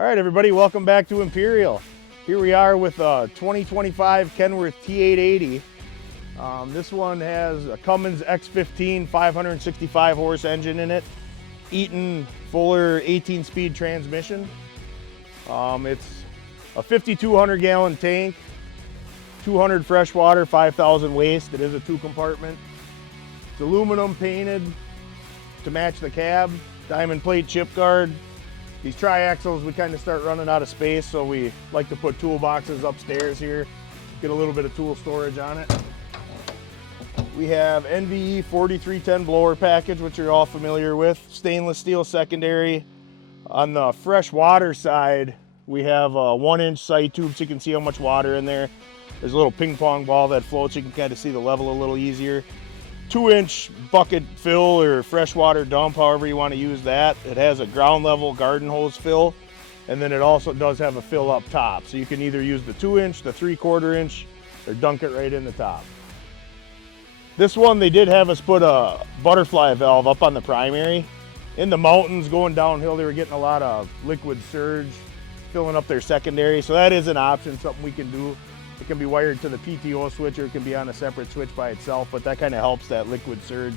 All right, everybody, welcome back to Imperial. Here we are with a 2025 Kenworth T880. This one has a Cummins X15 565 horse engine in it, Eaton Fuller 18-speed transmission. It's a 5,200 gallon tank, 200 fresh water, 5,000 waste. It is a 2-compartment. It's aluminum painted to match the cab, diamond plate chip guard. These triaxles, we kind of start running out of space, so we like to put toolboxes upstairs here, get a little bit of tool storage on it. We have NVE 4310 blower package, which you're all familiar with, stainless steel secondary. On the fresh water side, we have a 1-inch sight tube so you can see how much water in there. There's a little ping pong ball that floats, you can kind of see the level a little easier. 2-inch bucket fill or freshwater dump, however you want to use that. It has a ground level garden hose fill, and then it also does have a fill up top. So you can either use the 2-inch, the 3/4 inch, or dunk it right in the top. This one, they did have us put a butterfly valve up on the primary. In the mountains going downhill, they were getting a lot of liquid surge filling up their secondary. So that is an option, something we can do. It can be wired to the PTO switch, or it can be on a separate switch by itself, but that kind of helps that liquid surge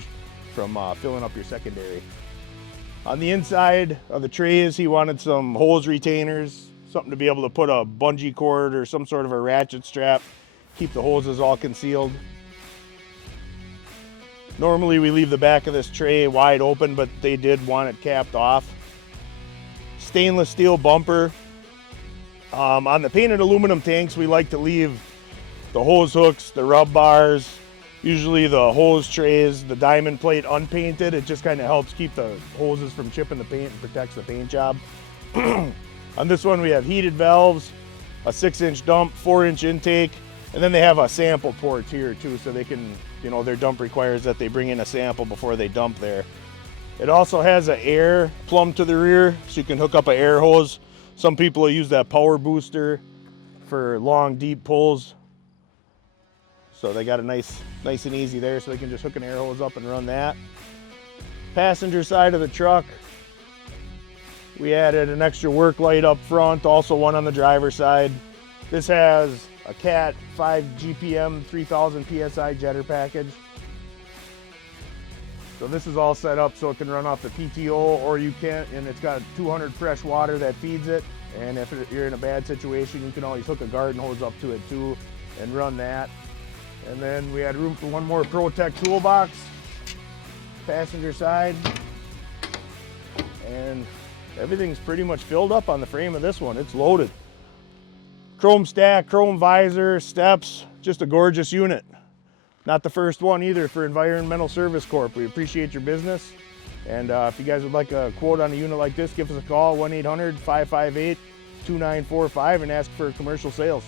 from filling up your secondary. On the inside of the trays, he wanted some hose retainers, something to be able to put a bungee cord or some sort of a ratchet strap, keep the hoses all concealed. Normally we leave the back of this tray wide open, but they did want it capped off. Stainless steel bumper. On the painted aluminum tanks, we like to leave the hose hooks, the rub bars, usually the hose trays, the diamond plate unpainted. It just kind of helps keep the hoses from chipping the paint and protects the paint job. On this one, we have heated valves, a 6-inch dump, 4-inch intake, and then they have a sample port here too, so they can, their dump requires that they bring in a sample before they dump there. It also has an air plumb to the rear, so you can hook up an air hose. Some people will use that power booster for long, deep pulls. So they got a nice and easy there, so they can just hook an air hose up and run that. Passenger side of the truck, we added an extra work light up front, also one on the driver's side. This has a Cat 5 GPM 3000 PSI jetter package. So this is all set up so it can run off the PTO, or you can, and it's got 200 fresh water that feeds it. And if you're in a bad situation, you can always hook a garden hose up to it too and run that. And then we had room for one more ProTech toolbox, passenger side. And everything's pretty much filled up on the frame of this one. It's loaded. Chrome stack, chrome visor, steps, just a gorgeous unit. Not the first one either for Environmental Service Corp. We appreciate your business. And if you guys would like a quote on a unit like this, give us a call, 1-800-558-2945, and ask for commercial sales.